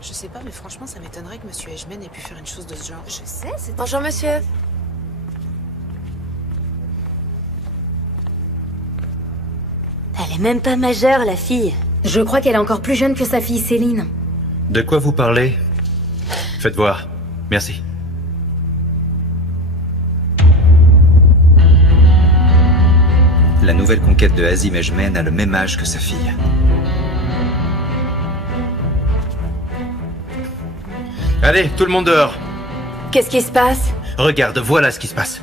Je sais pas, mais franchement, ça m'étonnerait que Monsieur Edgeman ait pu faire une chose de ce genre. Je sais, c'est... Bonjour, monsieur. Elle est même pas majeure, la fille. Je crois qu'elle est encore plus jeune que sa fille Céline. De quoi vous parlez? Faites voir. Merci. La nouvelle conquête de Azim Edgeman a le même âge que sa fille. Allez, tout le monde dehors. Qu'est-ce qui se passe? Regarde, voilà ce qui se passe.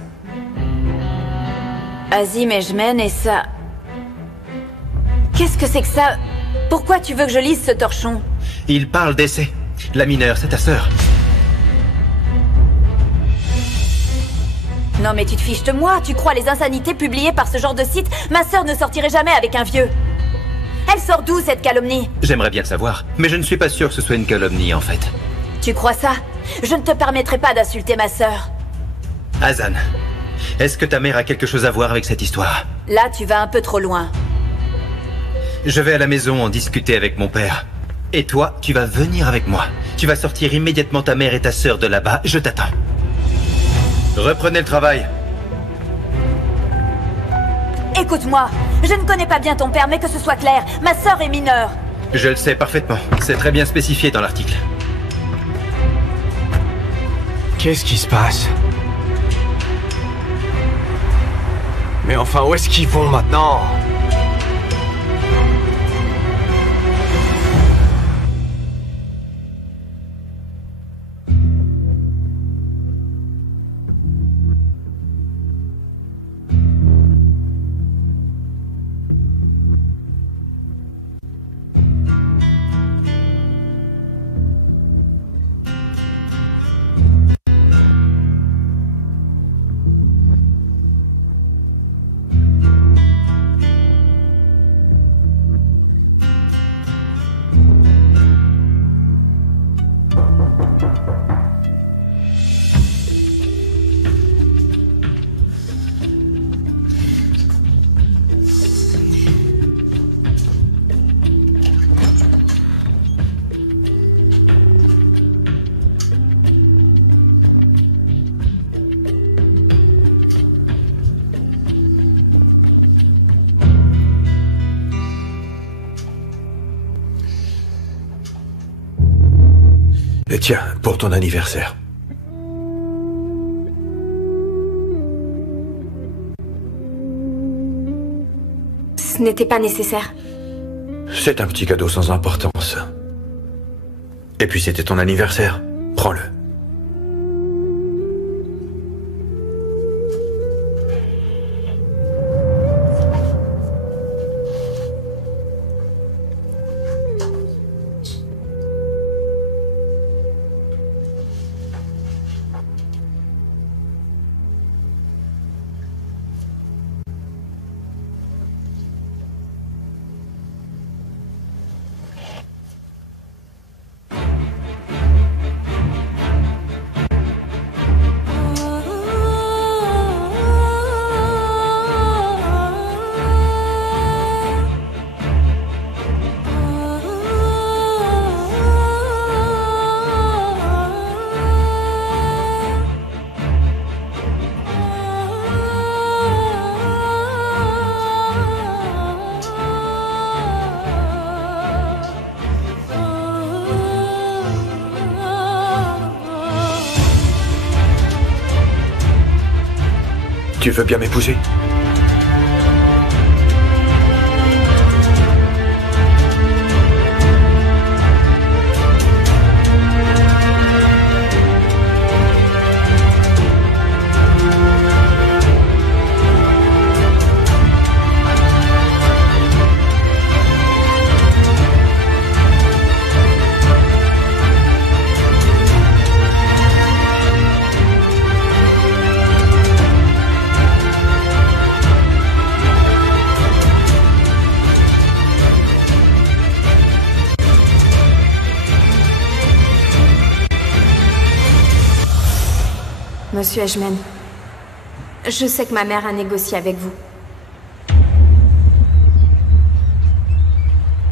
Azim Edgeman et ça... Qu'est-ce que c'est que ça? Pourquoi tu veux que je lise ce torchon? Il parle d'essai. La mineure, c'est ta sœur. Non mais tu te fiches de moi, tu crois les insanités publiées par ce genre de site? Ma sœur ne sortirait jamais avec un vieux. Elle sort d'où cette calomnie? J'aimerais bien le savoir, mais je ne suis pas sûr que ce soit une calomnie en fait. Tu crois ça? Je ne te permettrai pas d'insulter ma sœur. Hazan, est-ce que ta mère a quelque chose à voir avec cette histoire? Là, tu vas un peu trop loin. Je vais à la maison en discuter avec mon père. Et toi, tu vas venir avec moi. Tu vas sortir immédiatement ta mère et ta sœur de là-bas. Je t'attends. Reprenez le travail. Écoute-moi, je ne connais pas bien ton père, mais que ce soit clair, ma sœur est mineure. Je le sais parfaitement. C'est très bien spécifié dans l'article. Qu'est-ce qui se passe? Mais enfin, où est-ce qu'ils vont maintenant? Et tiens, pour ton anniversaire. Ce n'était pas nécessaire. C'est un petit cadeau sans importance. Et puis c'était ton anniversaire. Prends-le. Tu veux bien m'épouser? Monsieur Edgeman, je sais que ma mère a négocié avec vous.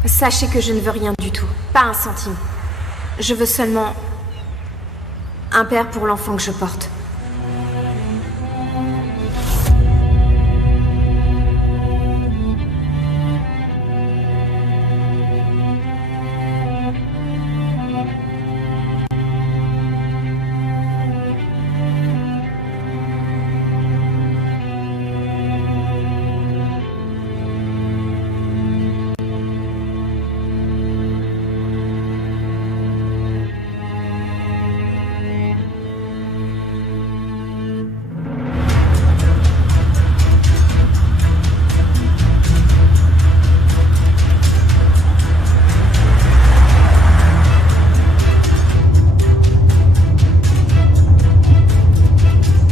Sachez que je ne veux rien du tout, pas un centime. Je veux seulement un père pour l'enfant que je porte.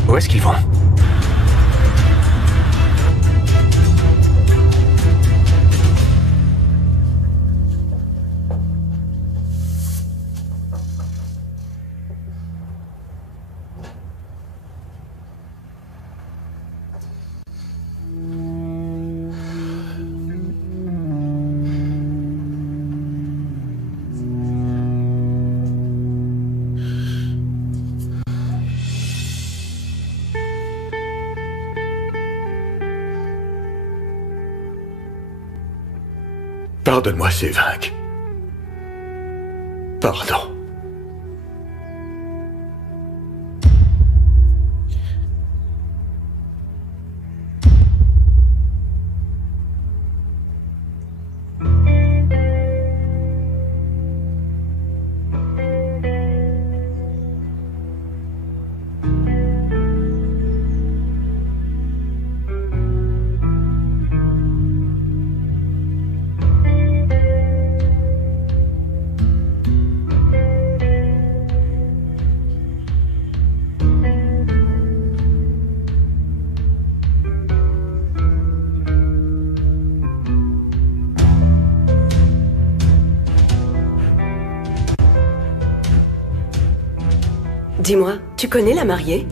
Où est-ce qu'ils vont? Pardonne-moi, Sévinck. Pardon. Dis-moi, tu connais la mariée?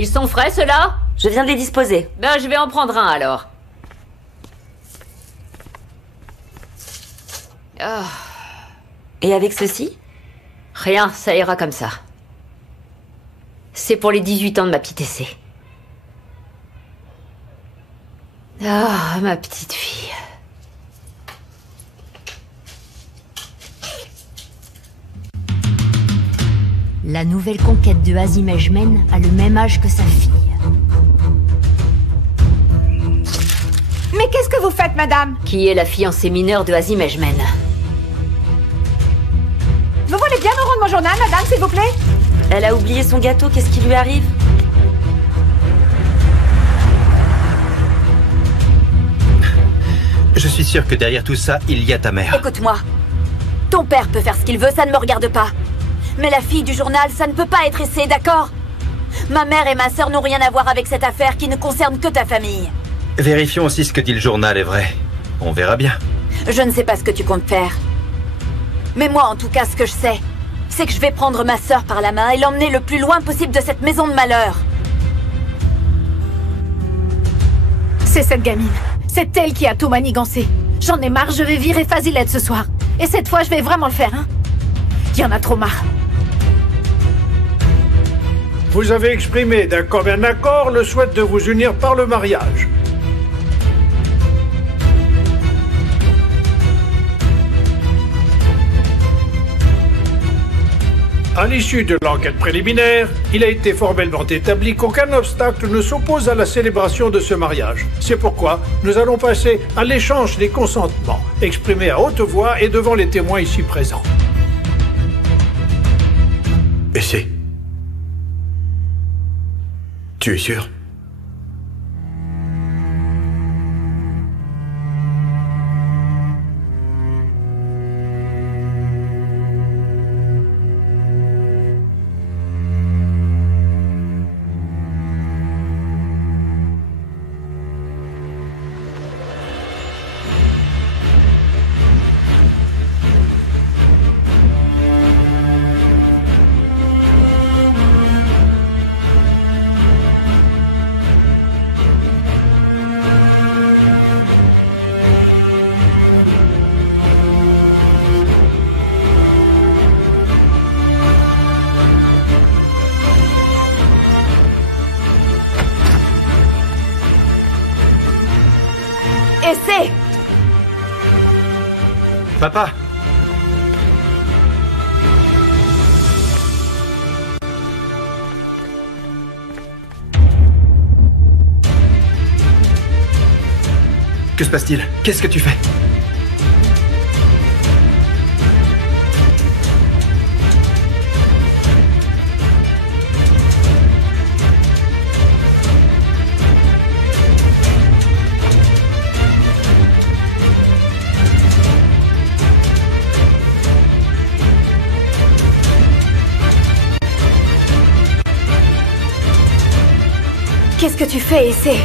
Ils sont frais, ceux-là? Je viens de les disposer. Ben, je vais en prendre un, alors. Oh. Et avec ceci? Rien, ça ira comme ça. C'est pour les 18 ans de ma petite essai. Ah, ma petite fille. La nouvelle conquête de Azim Ejmen a le même âge que sa fille. Mais qu'est-ce que vous faites, madame? Qui est la fiancée mineure de Azim Ejmen? Vous voulez bien me rendre mon journal, madame, s'il vous plaît? Elle a oublié son gâteau, qu'est-ce qui lui arrive? Je suis sûr que derrière tout ça, il y a ta mère. Écoute-moi. Ton père peut faire ce qu'il veut, ça ne me regarde pas. Mais la fille du journal, ça ne peut pas être essai, d'accord? Ma mère et ma sœur n'ont rien à voir avec cette affaire qui ne concerne que ta famille. Vérifions si ce que dit le journal est vrai. On verra bien. Je ne sais pas ce que tu comptes faire. Mais moi, en tout cas, ce que je sais, c'est que je vais prendre ma sœur par la main et l'emmener le plus loin possible de cette maison de malheur. C'est cette gamine. C'est elle qui a tout manigancé. J'en ai marre, je vais virer Fazilette ce soir. Et cette fois, je vais vraiment le faire, hein. Il y en a trop marre. Vous avez exprimé d'un commun accord le souhait de vous unir par le mariage. À l'issue de l'enquête préliminaire, il a été formellement établi qu'aucun obstacle ne s'oppose à la célébration de ce mariage. C'est pourquoi nous allons passer à l'échange des consentements, exprimés à haute voix et devant les témoins ici présents. Et c'est... Tu es sûr? Essaie! Papa! Que se passe-t-il? Qu'est-ce que tu fais? Qu'est-ce que tu fais, Essaie?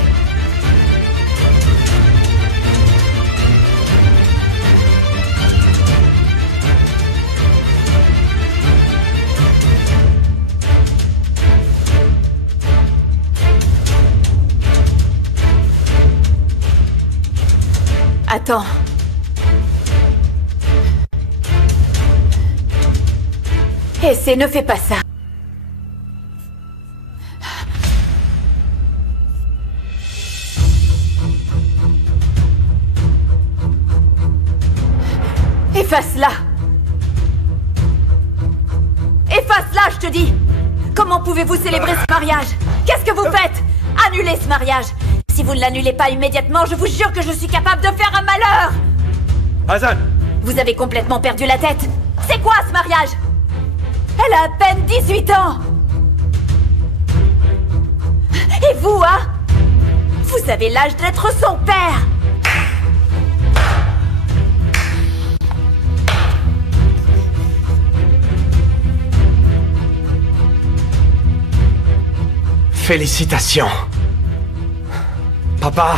Attends. Essaie, ne fais pas ça. Efface-la! Efface-la, je te dis! Comment pouvez-vous célébrer ce mariage? Qu'est-ce que vous faites? Annulez ce mariage! Si vous ne l'annulez pas immédiatement, je vous jure que je suis capable de faire un malheur! Hazan! Vous avez complètement perdu la tête! C'est quoi ce mariage? Elle a à peine 18 ans! Et vous, hein? Vous avez l'âge d'être son père! Félicitations. Papa.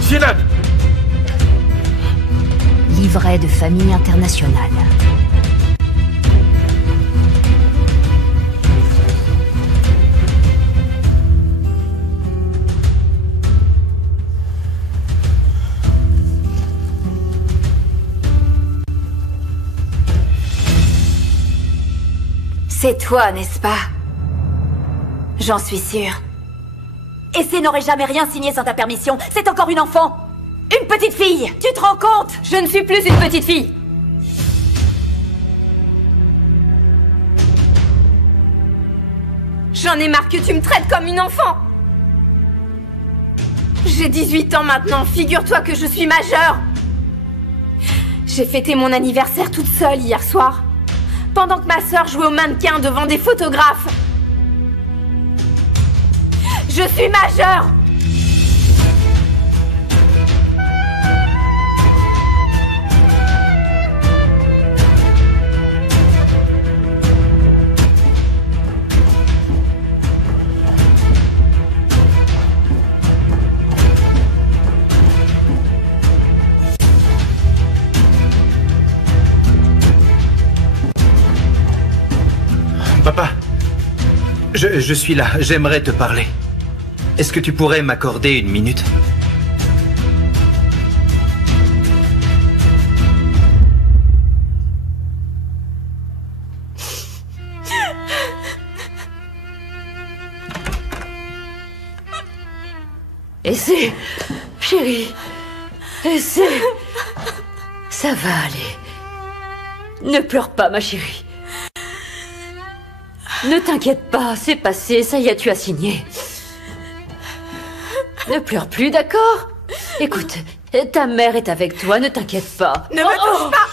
Sinan! Livret de famille internationale. C'est toi, n'est-ce pas? J'en suis sûre. Essaie n'aurait jamais rien signé sans ta permission. C'est encore une enfant. Une petite fille. Tu te rends compte? Je ne suis plus une petite fille. J'en ai marre que tu me traites comme une enfant. J'ai 18 ans maintenant, figure-toi que je suis majeure. J'ai fêté mon anniversaire toute seule hier soir, pendant que ma sœur jouait au mannequin devant des photographes. Je suis majeure. Papa, je suis là, j'aimerais te parler. Est-ce que tu pourrais m'accorder une minute? Essaie, chérie. Essaie. Ça va aller. Ne pleure pas, ma chérie. Ne t'inquiète pas, c'est passé, ça y est, tu as signé. Ne pleure plus, d'accord? Écoute, ta mère est avec toi, ne t'inquiète pas. Ne me touche pas!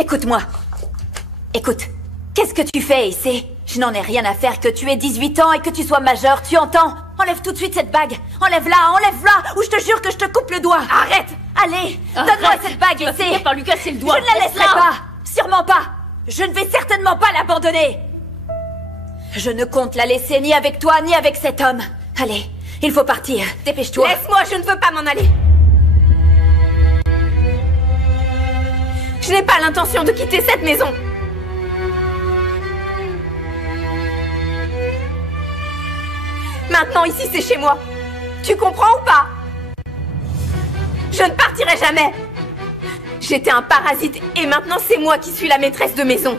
Écoute-moi. Écoute, qu'est-ce que tu fais ici? Je n'en ai rien à faire que tu aies 18 ans et que tu sois majeur, tu entends? Enlève tout de suite cette bague. Enlève-la, ou je te jure que je te coupe le doigt. Arrête! Allez, donne-moi cette bague, essaie. Tu vas lui casser le doigt. Je ne la laisserai pas. Sûrement pas. Je ne vais certainement pas l'abandonner. Je ne compte la laisser ni avec toi, ni avec cet homme. Allez, il faut partir. Dépêche-toi. Laisse-moi, je ne veux pas m'en aller. Je n'ai pas l'intention de quitter cette maison. Maintenant, ici, c'est chez moi. Tu comprends ou pas? Je ne partirai jamais. J'étais un parasite et maintenant c'est moi qui suis la maîtresse de maison.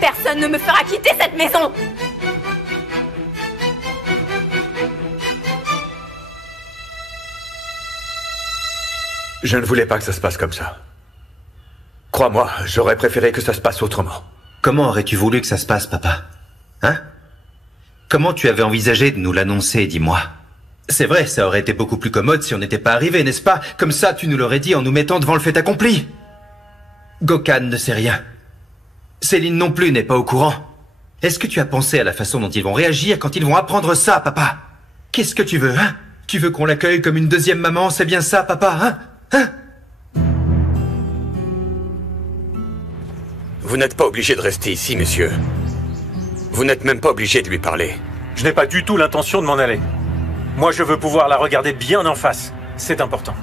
Personne ne me fera quitter cette maison. Je ne voulais pas que ça se passe comme ça. Crois-moi, j'aurais préféré que ça se passe autrement. Comment aurais-tu voulu que ça se passe, papa? Hein? Comment tu avais envisagé de nous l'annoncer, dis-moi? C'est vrai, ça aurait été beaucoup plus commode si on n'était pas arrivé, n'est-ce pas? Comme ça, tu nous l'aurais dit en nous mettant devant le fait accompli. Gokhan ne sait rien. Céline non plus n'est pas au courant. Est-ce que tu as pensé à la façon dont ils vont réagir quand ils vont apprendre ça, papa? Qu'est-ce que tu veux, hein? Tu veux qu'on l'accueille comme une deuxième maman, c'est bien ça, papa, hein? Hein? Vous n'êtes pas obligé de rester ici, monsieur. Vous n'êtes même pas obligé de lui parler. Je n'ai pas du tout l'intention de m'en aller. Moi, je veux pouvoir la regarder bien en face. C'est important.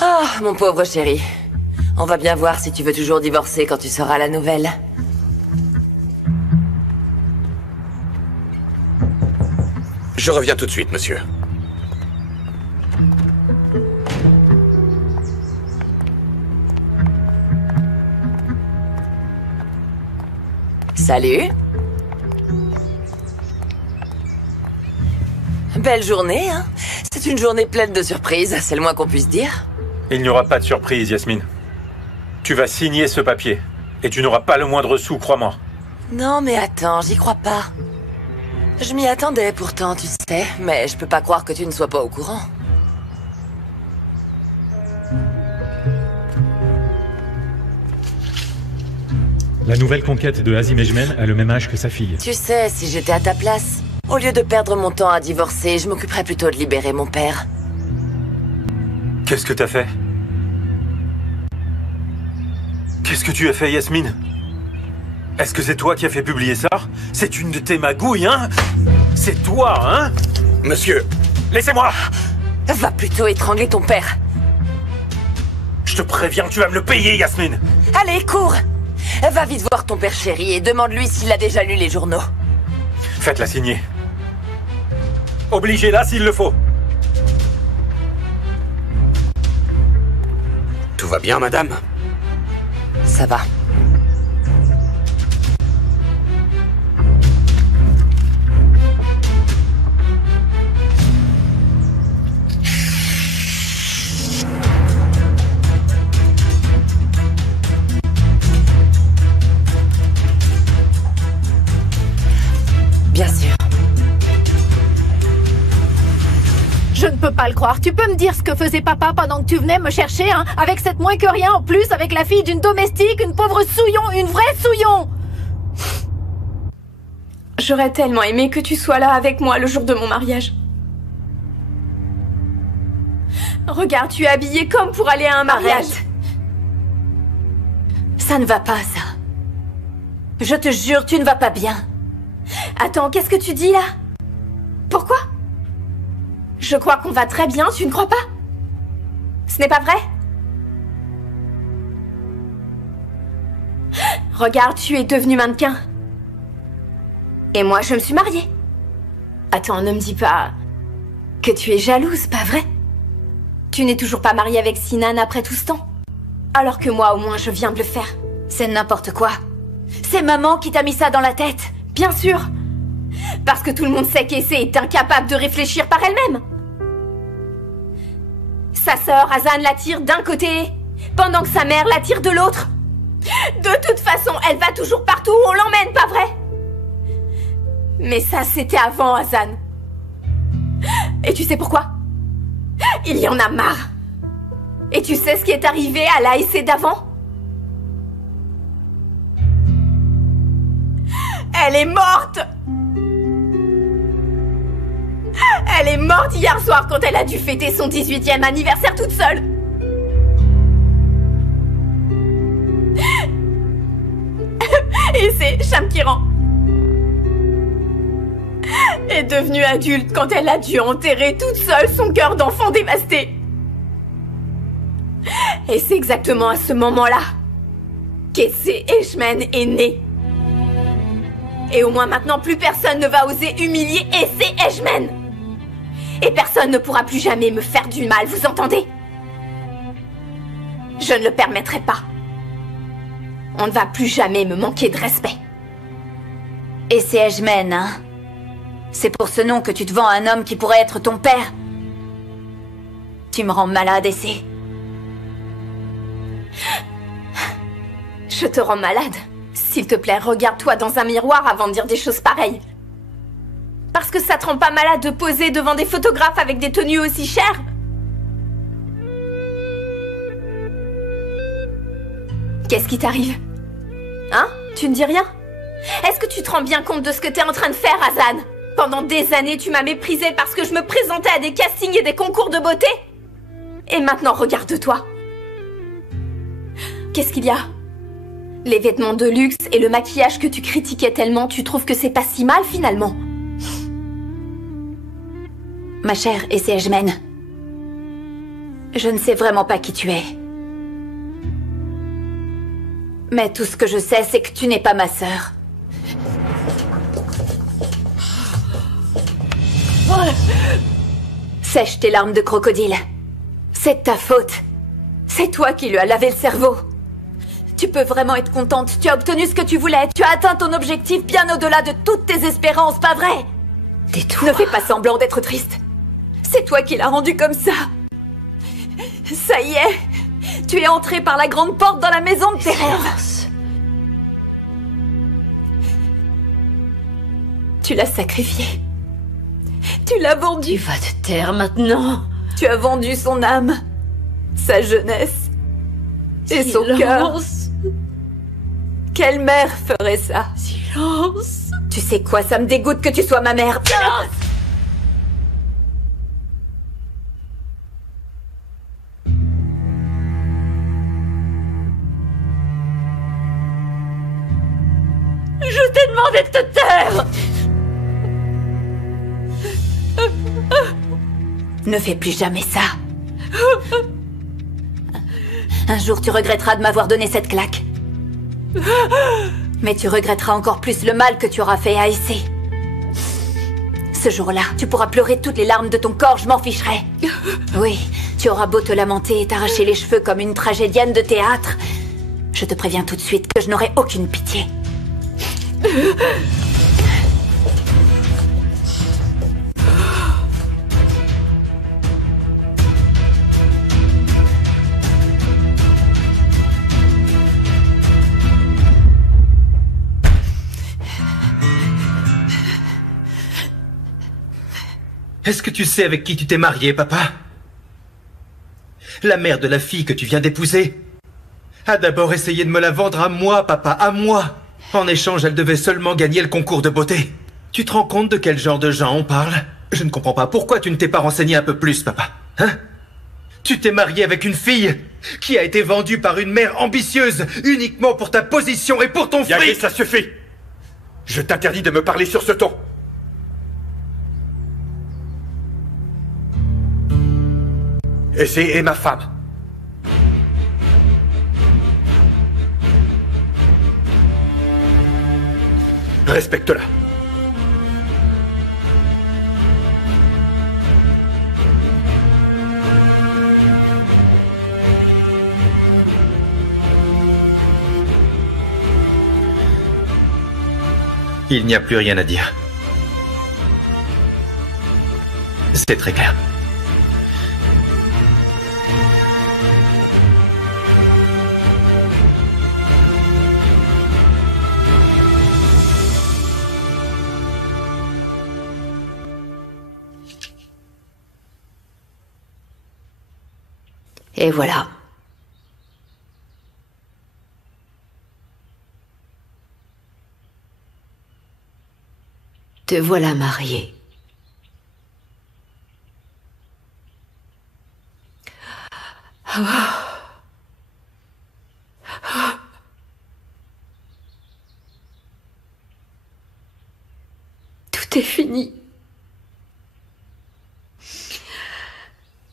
Ah, mon pauvre chéri. On va bien voir si tu veux toujours divorcer quand tu sauras la nouvelle. Je reviens tout de suite, monsieur. Salut. Belle journée, hein? C'est une journée pleine de surprises, c'est le moins qu'on puisse dire. Il n'y aura pas de surprise, Yasmine. Tu vas signer ce papier. Et tu n'auras pas le moindre sou, crois-moi. Non, mais attends, j'y crois pas. Je m'y attendais pourtant, tu sais, mais je peux pas croire que tu ne sois pas au courant. La nouvelle conquête de Azim Ejmen a le même âge que sa fille. Tu sais, si j'étais à ta place, au lieu de perdre mon temps à divorcer, je m'occuperais plutôt de libérer mon père. Qu'est-ce que t'as fait? Qu'est-ce que tu as fait, Yasmine? Est-ce que c'est toi qui as fait publier ça? C'est une de tes magouilles, hein? C'est toi, hein? Monsieur! Laissez-moi! Va plutôt étrangler ton père. Je te préviens, tu vas me le payer, Yasmine! Allez, cours! Va vite voir ton père chéri et demande-lui s'il a déjà lu les journaux. Faites-la signer. Obligez-la s'il le faut. Tout va bien, madame? Ça va. pas le croire. Tu peux me dire ce que faisait papa pendant que tu venais me chercher, hein? Avec cette moins que rien en plus, avec la fille d'une domestique, une pauvre souillon, une vraie souillon! J'aurais tellement aimé que tu sois là avec moi le jour de mon mariage. Regarde, tu es habillée comme pour aller à un mariage. Arrête. Ça ne va pas, ça. Je te jure, tu ne vas pas bien. Attends, qu'est-ce que tu dis là? Pourquoi? Je crois qu'on va très bien, tu ne crois pas? Ce n'est pas vrai? Regarde, tu es devenue mannequin. Et moi, je me suis mariée. Attends, ne me dis pas que tu es jalouse, pas vrai? Tu n'es toujours pas mariée avec Sinan après tout ce temps? Alors que moi, au moins, je viens de le faire. C'est n'importe quoi. C'est maman qui t'a mis ça dans la tête. Bien sûr. Parce que tout le monde sait qu'Essé est incapable de réfléchir par elle-même. Sa sœur, Hazan, la tire d'un côté, pendant que sa mère la tire de l'autre. De toute façon, elle va toujours partout où on l'emmène, pas vrai? Mais ça, c'était avant, Hazan. Et tu sais pourquoi? Il y en a marre. Et tu sais ce qui est arrivé à la Essé d'avant? Elle est morte! Elle est morte hier soir quand elle a dû fêter son 18e anniversaire toute seule! Et c'est Shamkiran est devenue adulte quand elle a dû enterrer toute seule son cœur d'enfant dévasté. Et c'est exactement à ce moment-là qu'Essé Ejmen est né. Et au moins maintenant, plus personne ne va oser humilier Essé Ejmen. Et personne ne pourra plus jamais me faire du mal, vous entendez? Je ne le permettrai pas. On ne va plus jamais me manquer de respect. Essé Ejmen, hein? C'est pour ce nom que tu te vends à un homme qui pourrait être ton père? Tu me rends malade, Essé. Je te rends malade? S'il te plaît, regarde-toi dans un miroir avant de dire des choses pareilles. Parce que ça te rend pas malade de poser devant des photographes avec des tenues aussi chères? Qu'est-ce qui t'arrive? Hein? Tu ne dis rien? Est-ce que tu te rends bien compte de ce que t'es en train de faire, Hazan? Pendant des années, tu m'as méprisée parce que je me présentais à des castings et des concours de beauté? Et maintenant, regarde-toi. Qu'est-ce qu'il y a? Les vêtements de luxe et le maquillage que tu critiquais tellement, tu trouves que c'est pas si mal finalement? Ma chère Essé Ejmen, je ne sais vraiment pas qui tu es. Mais tout ce que je sais, c'est que tu n'es pas ma sœur. Sèche tes larmes de crocodile. C'est de ta faute. C'est toi qui lui as lavé le cerveau. Tu peux vraiment être contente. Tu as obtenu ce que tu voulais. Tu as atteint ton objectif bien au-delà de toutes tes espérances, pas vrai? Tais-toi. Ne fais pas semblant d'être triste. C'est toi qui l'as rendu comme ça. Ça y est. Tu es entré par la grande porte dans la maison de tes rêves. Tu l'as sacrifié. Tu l'as vendu. Va te taire maintenant. Tu as vendu son âme, sa jeunesse et son cœur. Quelle mère ferait ça? Silence. Tu sais quoi, ça me dégoûte que tu sois ma mère. Silence. Je t'ai demandé de te taire. Ne fais plus jamais ça. Un jour, tu regretteras de m'avoir donné cette claque. Mais tu regretteras encore plus le mal que tu auras fait à Essé. Ce jour-là, tu pourras pleurer toutes les larmes de ton corps, je m'en ficherai. Oui, tu auras beau te lamenter et t'arracher les cheveux comme une tragédienne de théâtre. Je te préviens tout de suite que je n'aurai aucune pitié. Est-ce que tu sais avec qui tu t'es marié, papa? La mère de la fille que tu viens d'épouser a d'abord essayé de me la vendre à moi, papa, à moi. En échange, elle devait seulement gagner le concours de beauté. Tu te rends compte de quel genre de gens on parle? Je ne comprends pas. Pourquoi tu ne t'es pas renseigné un peu plus, papa? Hein? Tu t'es marié avec une fille qui a été vendue par une mère ambitieuse uniquement pour ta position et pour ton fric. Yagi, ça suffit. Je t'interdis de me parler sur ce ton. Essay est ma femme. Respecte-la. Il n'y a plus rien à dire. C'est très clair. Et voilà. Te voilà marié. Tout est fini.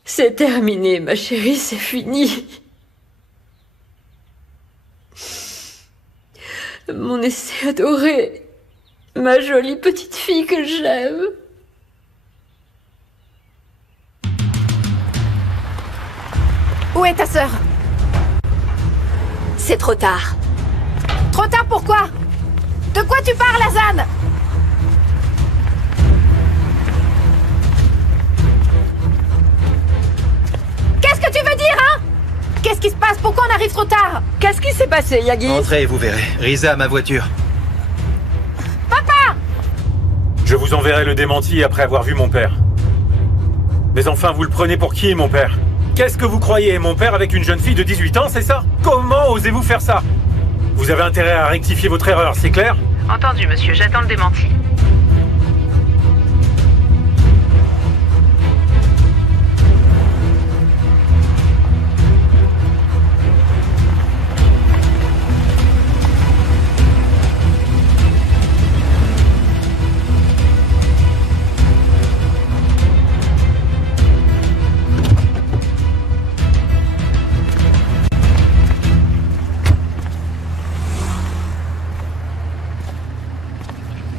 C'est terminé, ma chérie, c'est fini. Mon essai adoré. Ma jolie petite fille que j'aime. Où est ta sœur? C'est trop tard. Trop tard pourquoi? De quoi tu parles, Azan? Qu'est-ce que tu veux dire, hein? Qu'est-ce qui se passe? Pourquoi on arrive trop tard? Qu'est-ce qui s'est passé, Yagi? Entrez et vous verrez. Risa à ma voiture. Papa! Je vous enverrai le démenti après avoir vu mon père. Mais enfin, vous le prenez pour qui, mon père? Qu'est-ce que vous croyez? Mon père avec une jeune fille de 18 ans, c'est ça? Comment osez-vous faire ça? Vous avez intérêt à rectifier votre erreur, c'est clair? Entendu, monsieur, j'attends le démenti.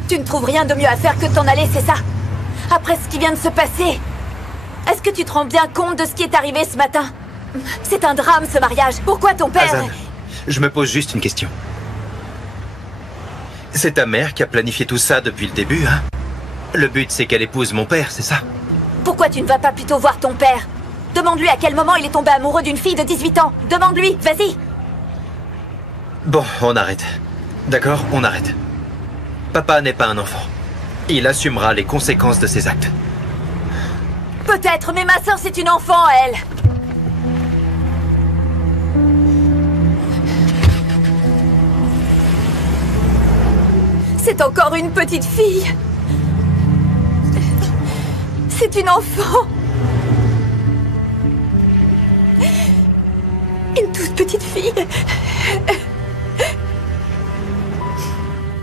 Tu ne trouves rien de mieux à faire que de t'en aller, c'est ça? Après ce qui vient de se passer, est-ce que tu te rends bien compte de ce qui est arrivé ce matin? C'est un drame, ce mariage. Pourquoi ton père... Azan, je me pose juste une question. C'est ta mère qui a planifié tout ça depuis le début, hein? Le but, c'est qu'elle épouse mon père, c'est ça? Pourquoi tu ne vas pas plutôt voir ton père? Demande-lui à quel moment il est tombé amoureux d'une fille de 18 ans. Demande-lui, vas-y. Bon, on arrête. D'accord, on arrête. Papa n'est pas un enfant. Il assumera les conséquences de ses actes. Peut-être, mais ma sœur, c'est une enfant, elle. C'est encore une petite fille. C'est une enfant. Une toute petite fille.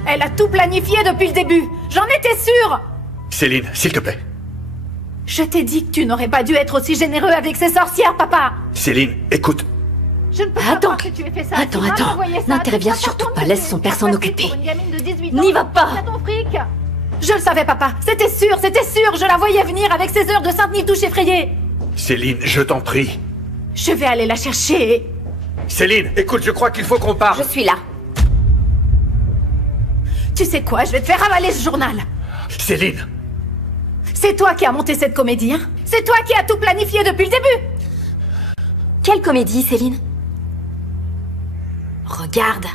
Elle a tout planifié depuis le début. J'en étais sûre. Céline, s'il te plaît. Je t'ai dit que tu n'aurais pas dû être aussi généreux avec ces sorcières, papa. Céline, écoute. Je ne peux pas croire que tu aies fait ça. Attends. N'interviens surtout pas, laisse son père s'en occuper. N'y va pas. Je le savais, papa. C'était sûr. Je la voyais venir avec ses heures de Sainte-Nitouche effrayée. Céline, je t'en prie. Je vais aller la chercher. Céline, écoute, je crois qu'il faut qu'on parle. Je suis là. Tu sais quoi? Je vais te faire avaler ce journal. Céline. C'est toi qui as monté cette comédie, hein? C'est toi qui as tout planifié depuis le début. Quelle comédie, Céline? Regarde.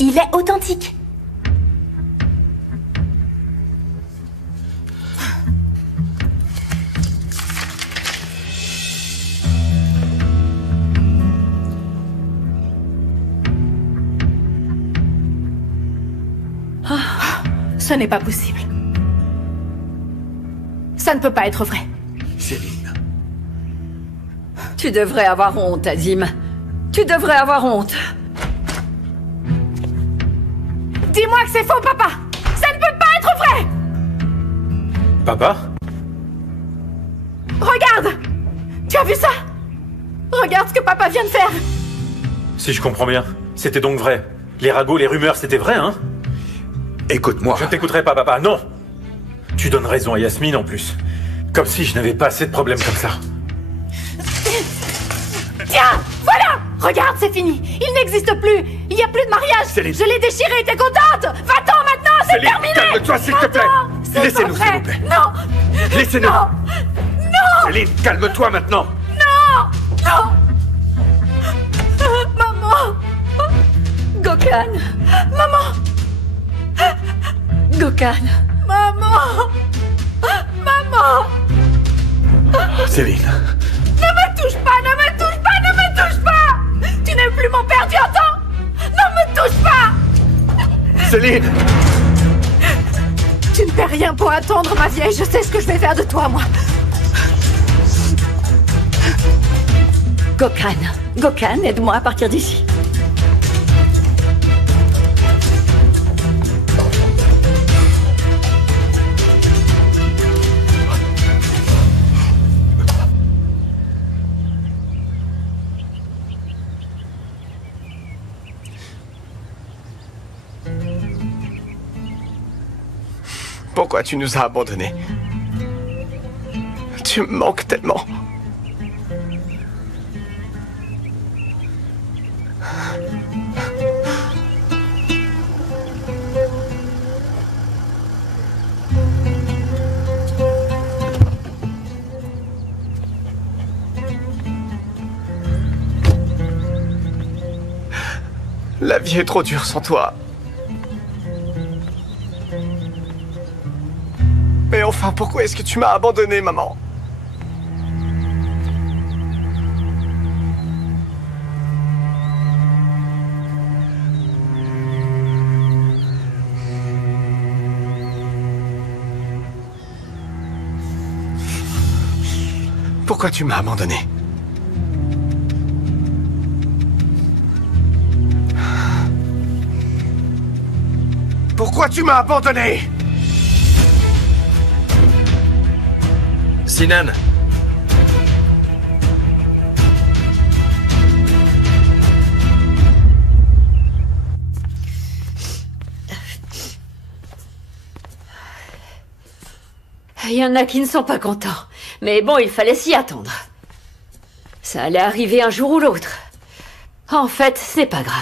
Il est authentique. Ce n'est pas possible. Ça ne peut pas être vrai. Céline. Tu devrais avoir honte, Azim. Tu devrais avoir honte. Dis-moi que c'est faux, papa! Ça ne peut pas être vrai! Papa? Regarde! Tu as vu ça? Regarde ce que papa vient de faire! Si je comprends bien, c'était donc vrai. Les ragots, les rumeurs, c'était vrai, hein? Écoute-moi. Je ne t'écouterai pas, papa, non! Tu donnes raison à Yasmine, en plus. Comme si je n'avais pas assez de problèmes comme ça. Tiens! Voilà! Regarde, c'est fini! Il n'existe plus! Il n'y a plus de mariage! Céline. Je l'ai déchiré, t'es contente? Va-t'en maintenant, c'est Céline, terminé! calme-toi, s'il te plaît! C'est Laissez-nous, pas vrai. s'il vous plaît. Non! Laissez-nous! Non! Non! Céline, calme-toi maintenant! Non! Non! Maman! Gokhan! Maman! Gokhan! Maman! Maman! Céline. Ne me touche pas, ne me touche pas, ne me touche pas! Tu n'es plus mon père, tu entends? Ne me touche pas! Céline! Tu ne fais rien pour attendre, ma vieille. Je sais ce que je vais faire de toi, moi. Gokhan! Gokhan, aide-moi à partir d'ici. Pourquoi tu nous as abandonnés? Tu me manques tellement. La vie est trop dure sans toi. Mais enfin, pourquoi est-ce que tu m'as abandonné, maman? Pourquoi tu m'as abandonné? Pourquoi tu m'as abandonné? Sinan. Il y en a qui ne sont pas contents. Mais bon, il fallait s'y attendre. Ça allait arriver un jour ou l'autre. En fait, c'est pas grave.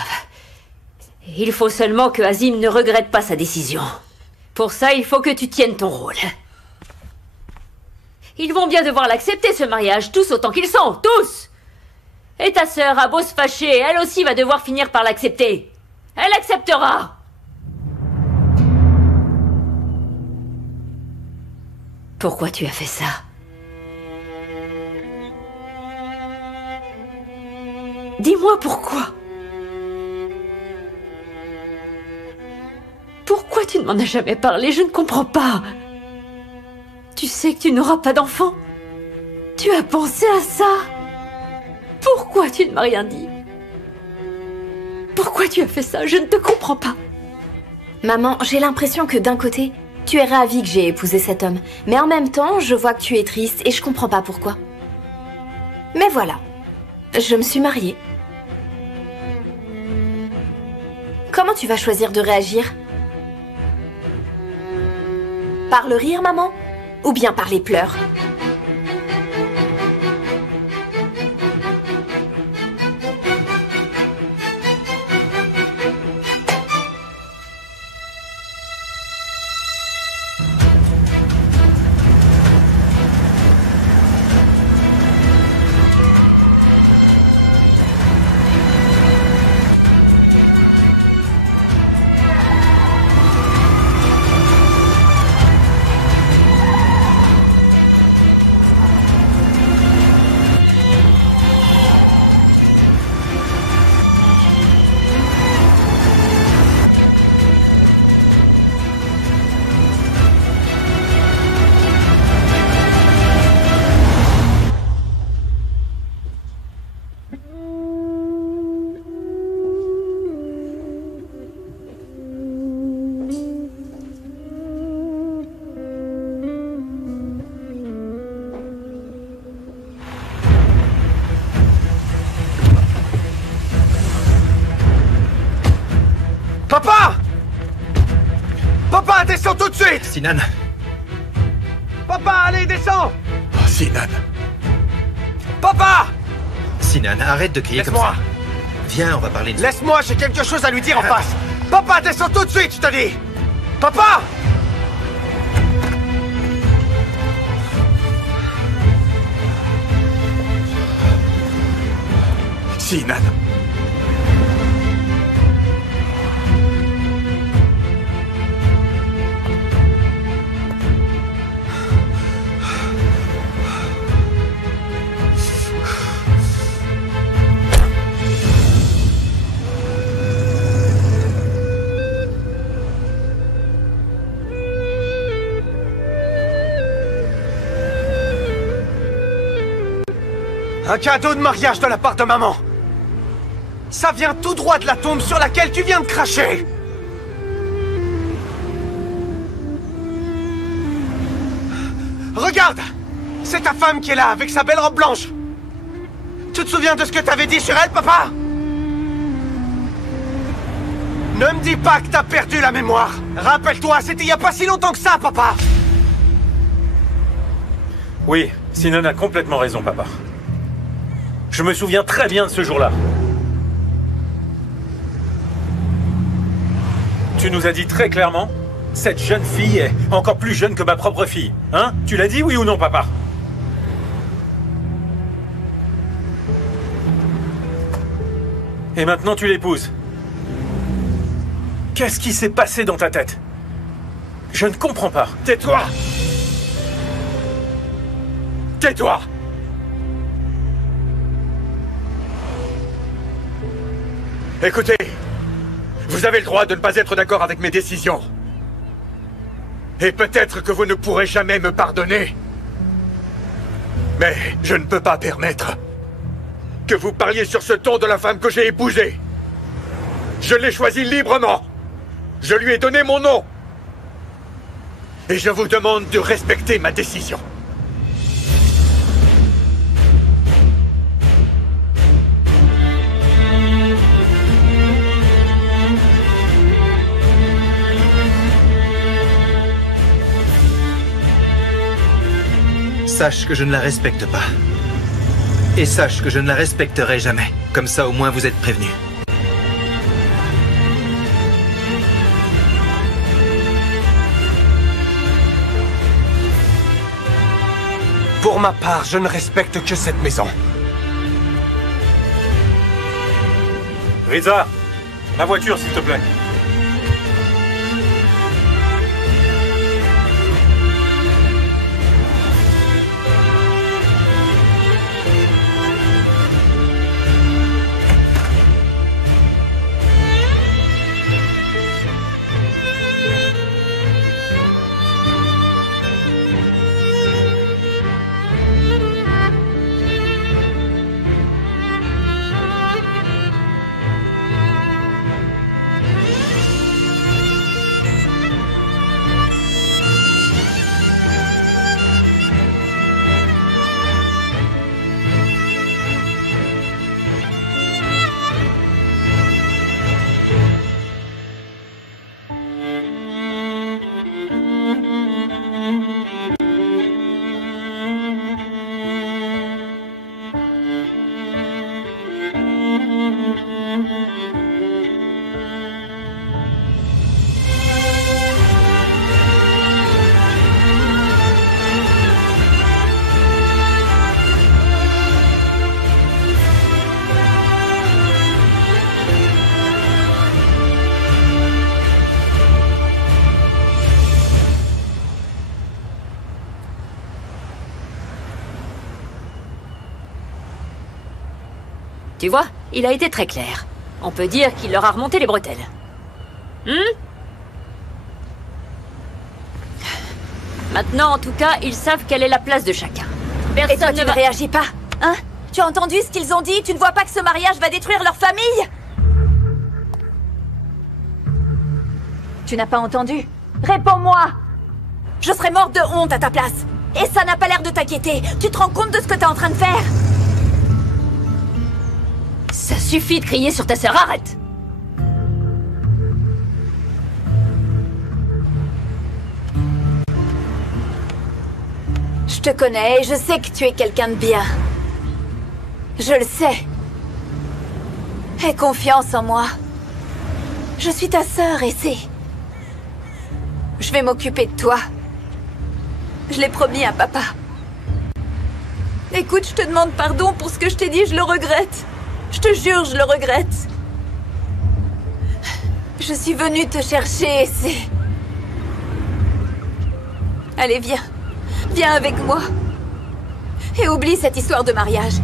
Il faut seulement que Azim ne regrette pas sa décision. Pour ça, il faut que tu tiennes ton rôle. Ils vont bien devoir l'accepter, ce mariage, tous autant qu'ils sont, tous! Et ta sœur a beau se fâcher, elle aussi va devoir finir par l'accepter. Elle acceptera! Pourquoi tu as fait ça? Dis-moi pourquoi? Pourquoi tu ne m'en as jamais parlé? Je ne comprends pas. Tu sais que tu n'auras pas d'enfant? Tu as pensé à ça? Pourquoi tu ne m'as rien dit? Pourquoi tu as fait ça? Je ne te comprends pas. Maman, j'ai l'impression que d'un côté, tu es ravie que j'ai épousé cet homme. Mais en même temps, je vois que tu es triste et je comprends pas pourquoi. Mais voilà, je me suis mariée. Comment tu vas choisir de réagir? Par le rire, maman? Ou bien par les pleurs? Papa! Papa, descends tout de suite! Sinan. Papa, allez, descends! Oh, Sinan. Papa! Sinan, arrête de crier comme ça. Viens, on va parler de... Laisse-moi, j'ai quelque chose à lui dire en face! Papa, descends tout de suite, je te dis! Papa! Sinan. Un cadeau de mariage de la part de maman. Ça vient tout droit de la tombe sur laquelle tu viens de cracher. Regarde! C'est ta femme qui est là, avec sa belle robe blanche. Tu te souviens de ce que t'avais dit sur elle, papa? Ne me dis pas que t'as perdu la mémoire. Rappelle-toi, c'était il y a pas si longtemps que ça, papa. Oui, Sinan a complètement raison, papa. Je me souviens très bien de ce jour-là. Tu nous as dit très clairement, cette jeune fille est encore plus jeune que ma propre fille. Hein? Tu l'as dit, oui ou non, papa? Et maintenant tu l'épouses. Qu'est-ce qui s'est passé dans ta tête? Je ne comprends pas. Tais-toi! Tais-toi! Écoutez, vous avez le droit de ne pas être d'accord avec mes décisions. Et peut-être que vous ne pourrez jamais me pardonner. Mais je ne peux pas permettre que vous parliez sur ce ton de la femme que j'ai épousée. Je l'ai choisie librement. Je lui ai donné mon nom. Et je vous demande de respecter ma décision. Sache que je ne la respecte pas. Et sache que je ne la respecterai jamais. Comme ça, au moins, vous êtes prévenus. Pour ma part, je ne respecte que cette maison. Riza, la voiture, s'il te plaît. Tu vois, il a été très clair. On peut dire qu'il leur a remonté les bretelles. Maintenant, en tout cas, ils savent quelle est la place de chacun. Et toi, tu ne réagis pas, hein? Tu as entendu ce qu'ils ont dit? Tu ne vois pas que ce mariage va détruire leur famille? Tu n'as pas entendu? Réponds-moi! Je serais morte de honte à ta place. Et ça n'a pas l'air de t'inquiéter. Tu te rends compte de ce que t'es en train de faire? Ça suffit de crier sur ta sœur, arrête! te connais et je sais que tu es quelqu'un de bien. Je le sais. Aie confiance en moi. Je suis ta sœur et c'est... Je vais m'occuper de toi. Je l'ai promis à papa. Écoute, je te demande pardon pour ce que je t'ai dit, je le regrette. Je te jure, je le regrette. Je suis venue te chercher et c'est... Allez, viens. Viens avec moi. Et oublie cette histoire de mariage.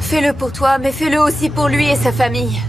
Fais-le pour toi, mais fais-le aussi pour lui et sa famille.